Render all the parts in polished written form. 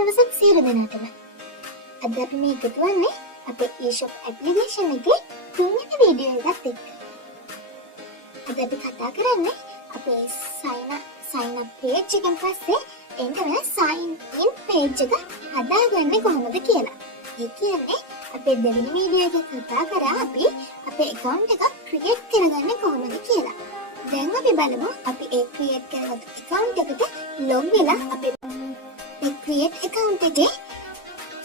දවසක් සියලු දෙනාටම. අද අපි මේ එකතු වෙන්නේ අපේ eShop application එකේ තුන්වෙනි වීඩියෝ එකත් එක්ක. අද අපි කතා කරන්නේ අපේ sign up page එකෙන් පස්සේ එන්න sign in page එක හදාගන්නේ කොහොමද කියලා. ඒ කියන්නේ අපේ දෙවෙනි වීඩියෝ එකේ කතා කරා අපි අපේ account එක create කරගන්නේ කොහොමද කියලා. දැන් අපි බලමු අපි ඒ create කරගත්ත account එකට log වෙලා අපේ මේ create account එකේ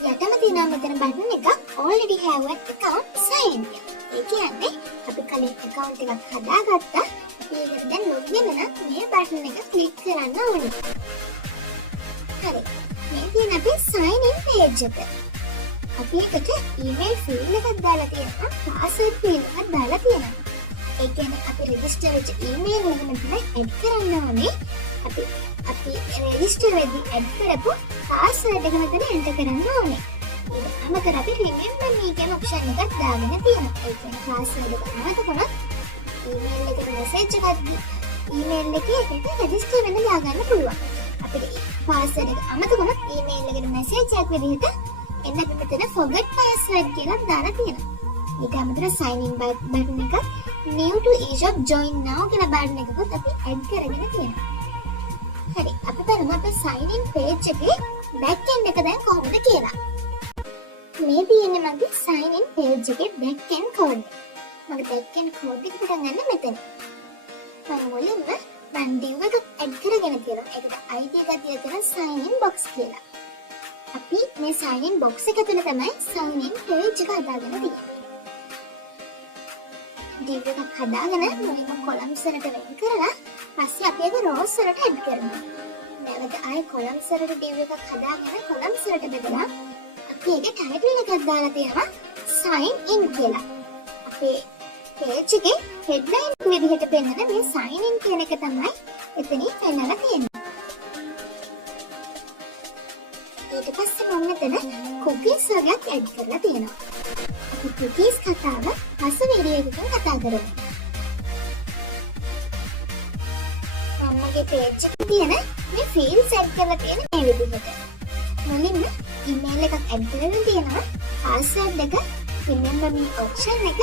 යටම තියෙන මෙතන button එක already have an account sign in. ඒ කියන්නේ අපි කලින් account එකක් හදාගත්තා. ඒකට දැන් log වෙන්න නම් මේ button එක click කරන්න ඕනේ. හරි. මේ තියෙන අපේ sign in page එක. අපි එකට email field එකක් දාලා තියෙනවා, password field එකක් දාලා තියෙනවා. ඒ කියන්නේ අපි register වෙච්ච email එක මෙතන add කරන්න ඕනේ. අපි register වෙද්දී add කරපු password එක මෙතන enter කරන්න ඕනේ. ඊට අමතරව අපි remember me කියන option එකක් දාගෙන තියෙනවා. ඒ කියන්නේ password එක අමතක වුණොත් email එකට message එකක් email එකේ එකට register වෙන්න දාගන්න පුළුවන්. අපිට password එක අමතක වුණොත් email එකට message එකක් විදිහට එන්න අපි මෙතන forget password කියලා දාලා තියෙනවා. ඊට අමතරව sign in button එකක් new to eShop join now කියලා button එකකුත් අපි add කරගෙන තියෙනවා. හරි, අපි බලමු අපේ sign in page එකේ back end එක දැන් කොහොමද කියලා. මේ තියෙන්නේ මගේ sign in page එකේ back end code එක. මගේ back end code එක පටන් ගන්න මෙතන. මම මුලින්ම div එක add කරගෙන තියෙනවා. ඒකට ID එක දීලා තියෙනවා sign in box කියලා. අපි මේ sign in box එක තුළ තමයි sign in page එක හදාගෙන තියෙන්නේ. div එකක් හදාගෙන මුලින්ම columns වලට වෙන් කරලා පස්සේ අපි ඒක rows වලට add කරනවා. නැවත ආයෙ columns වලට div එකක් හදාගෙන columns වලට බෙදලා අපි ඒකේ title එකක් දාලා තියෙනවා sign in කියලා. අපේ page එකේ headline විදිහට පෙන්නන මේ sign in කියන එක තමයි එතනින් පෙන්නලා තියෙන්නේ. ඊට පස්සේ මම මෙතන cookies වගේක් add කරලා තියෙනවා. අපි cookies කතාව පසු වීඩියෝ එකකින් කතා කරමු. මගේ page එකේ තියෙන මේ fields add කරලා තියෙන මේ විදිහට. මුලින්ම email එකක් add කරලා තියෙනවා. password එක remember me option එක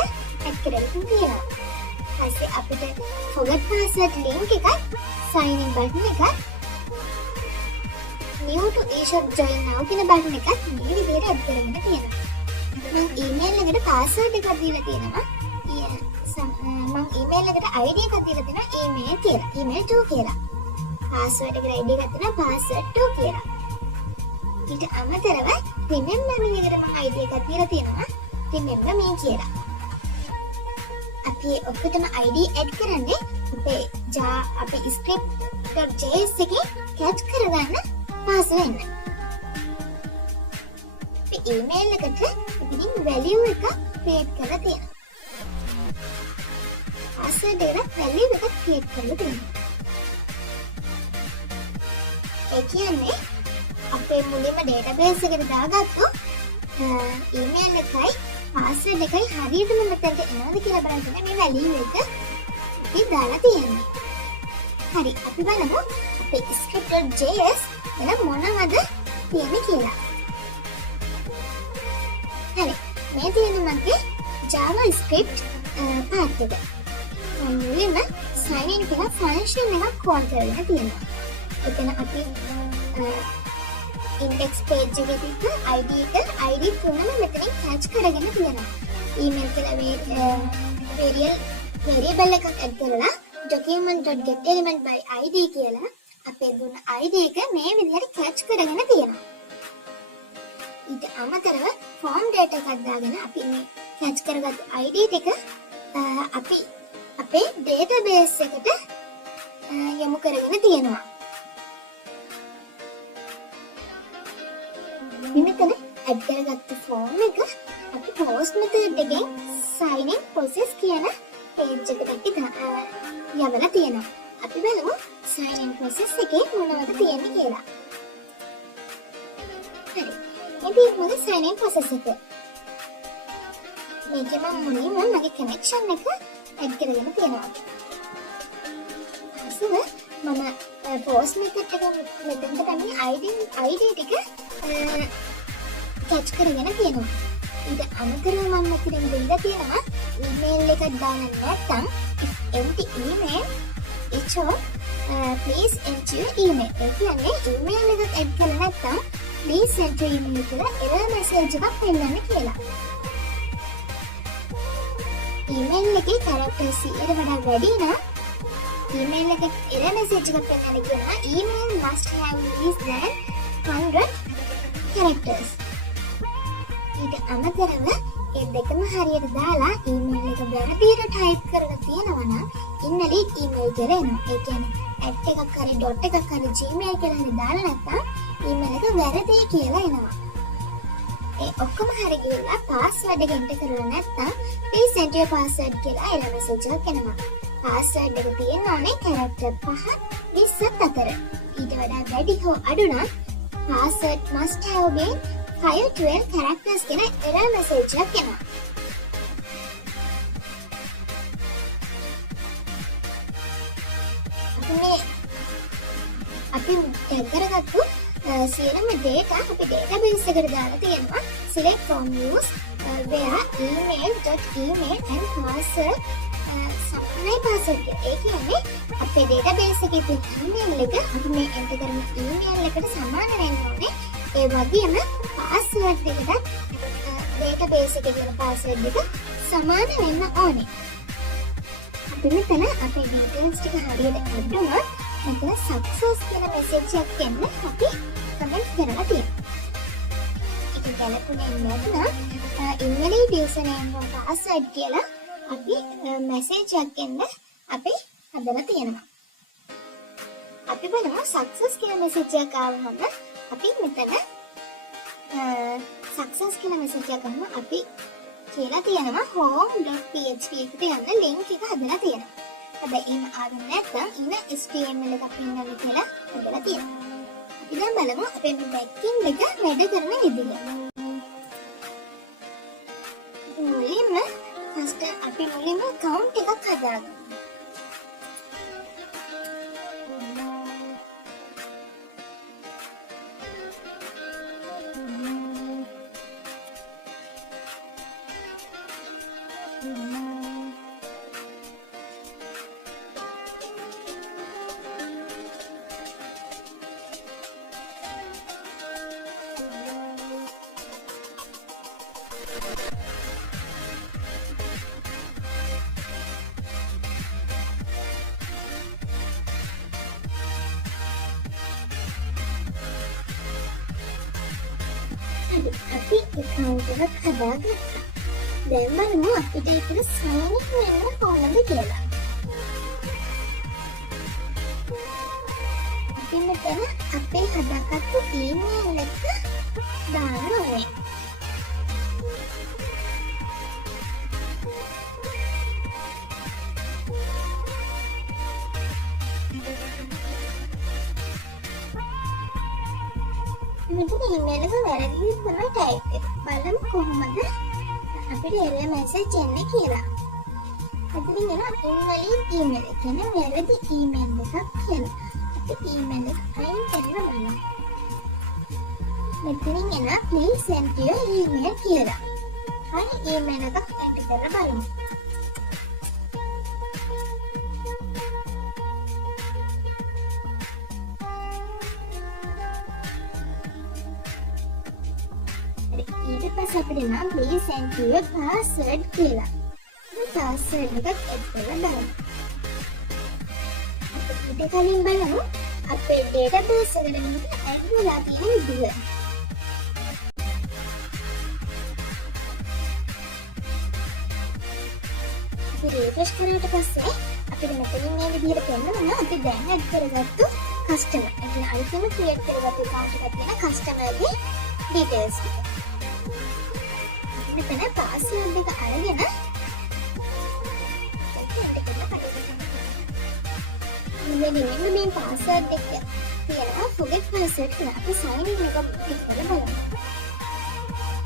add කරලා තියෙනවා. ඊපස්සේ අපිට forget password link එකක් sign in button එකක් new to eShop join now කියන button එකක් මේ විදිහට add කරගෙන තියෙනවා. මම email එකට password එකක් දීලා තියෙනවා. මම email එකට ID එකක් දීලා තියෙනවා email කියලා. email 2 කියලා. password එකට ID එකක් තියෙනවා password 2 කියලා. ඊට අමතරව remember me එකට මම ID එකක් දීලා තියෙනවා remember me කියලා. අපි ඔක්කොටම ID add කරන්නේ අපේ script.js එකේ catch කරගන්න password එක. අපි email එකට ඉතින් value එක create කරලා තියෙනවා. password එකට value එකක් create කරලා තියෙනවා. ඒ කියන්නේ අපේ මුලින්ම database එකට දාගත්තු email එකයි password එකයි හරියටම මෙතනට එනවද කියලා බලන්න මේ value එක අපි දාලා තියෙන්නේ. හරි, අපි බලමු අපේ script.js එන මොනවද තියෙන්නේ කියලා. හරි, මේ තියෙන මගේ JavaScript part එක. මුලින්ම sign in කියලා function එකක් call කරගෙන තියෙනවා. එතන අපි index page එකේ තියෙන ID තුනම මෙතනින් catch කරගෙන තියෙනවා. email කියලා variable එකක් add කරලා document.getElement by id කියලා අපේ දුන්න ID එක මේ විදිහට catch කරගෙන තියෙනවා. ඊට අමතරව form data එකක් දාගෙන අපි මේ catch කරගත්ත ID ටික අපි අපේ database එකට යොමු කරගෙන තියෙනවා. මෙතන add කරගත්ත form එක අපි post method එකෙන් sign in process කියන page එකට යවලා තියෙනවා. අපි බලමු sign in process එකේ මොනවද තියෙන්නේ කියලා. හරි. මේ මොකද sign in process එක. මේකේ මම මුලින්ම මගේ connection එක add කරගෙන තියෙනවා. ඊට මම පෝස්ට් මෙතඩ් එක මෙතනට තමයි ID ටික කැච් කරගෙන තියෙනවා. ඊට අමතරව මම මෙතනින් දීලා තියෙනවා email එකක් දාන්න නැත්නම් if empty email echo please enter your email. ඒ කියන්නේ email එකක් add කරලා නැත්නම් please enter your email කියලා error message එකක් පෙන්නන්න කියලා. email එකේ characters 100ට වඩා වැඩි නම් email එකේ error message එකක් පෙන්නන්න කියනවා email must have less than 100 characters. ඊට අමතරව ඒ දෙකම හරියට දාලා email එක වැරදියට type කරලා තියෙනවා නම් invalid email කියලා එනවා. ඒ කියන්නේ at එකක් හරි dot එකක් හරි gmail කියලා හරි දාලා නැත්නම් email එක වැරදි කියලා එනවා. ඒ ඔක්කොම හරි ගිහලා password එක enter කරලා නැත්නම් please enter your password කියලා error message එකක් එනවා. password එක තියෙන්න ඕනේ character 5-20 අතර. ඊට වඩා වැඩි හෝ අඩු නම් password must have been 5-12 characters කියන error message එකක් එනවා. අපි කරගත්තු සියලුම data අපි database එකට දාලා තියෙනවා. select from use where email.email and password සමානයි password එක. ඒ කියන්නේ අපේ database එකේ තියෙන email එක අපි මේ enter කරන email එකට සමාන වෙන්න ඕනේ. ඒ වගේම password එකකට database එකේ තියෙන password එක සමාන වෙන්න ඕනේ. අපි මෙතන අපේ details ටික හරියට add වුණොත් මෙතන success කියන message එකක් එන්න අපි comment කරලා තියෙනවා. ඒක ගැලපුණේ නැත්නම් invalid username or password කියලා අපි message එකක් එන්න අපි හදලා තියෙනවා. අපි බලමු success කියන message එකක් ආවම අපි මෙතන success කියන message එකක් ගන්න අපි කියලා තියෙනවා home.php එකට යන්න link එක හදලා තියෙනවා. හැබැයි එහෙම ආවෙ නැත්නම් ඉන්න HTML එකක් පෙන්නන්න කියලා හදලා තියෙනවා. අපි දැන් බලමු අපේ මේ backend එක වැඩ කරන විදිහ. මුලින්ම first අපි මුලින්ම account එකක් හදාගමු. අපි account එකක් හදාගත්තා. දැන් බලමු අපිට ඒකට sign in වෙන්න කොහොමද කියලා. අපි මෙතන අපේ හදාගත්තු email එක දාන්න ඕනේ. මෙතන email එක වැරදි තමයි type එක. බලමු කොහොමද අපිට error message එන්නේ කියලා. අදින් එන invalid email එක කියන්නේ වැරදි email එකක් කියලා. අපි email එක අයින් කරලා බලමු. මෙතනින් එන please send your email කියලා. හරි email එකක් enter කරලා බලමු. ඊට පස්සේ අපිට නම් please send your password කියලා. මේ password එකත් add කරලා බලමු. ඊට කලින් බලමු අපේ database එකට මේක add වෙලා තියෙන විදිහ. අපි refresh කරාට පස්සේ අපිට මෙතනින් මේ විදිහට පෙන්නනවා අපි දැන් add කරගත්තු customer. ඒ කියන්නේ අලුතෙන් create කරගත්තු account එකක් තියෙන customer ගේ details ටික. මෙතන password එක අරගෙන මෙන්න මේ password එක තියලා forget password කියලා අපි sign in එක ටික කරලා බලමු.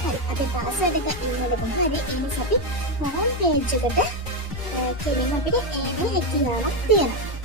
හරි අපේ password එක ඉන්නකොට හරි එනිසා අපි home page එකට කෙලින්ම අපිට එන්නේ හැකියාවක් තියෙනවා.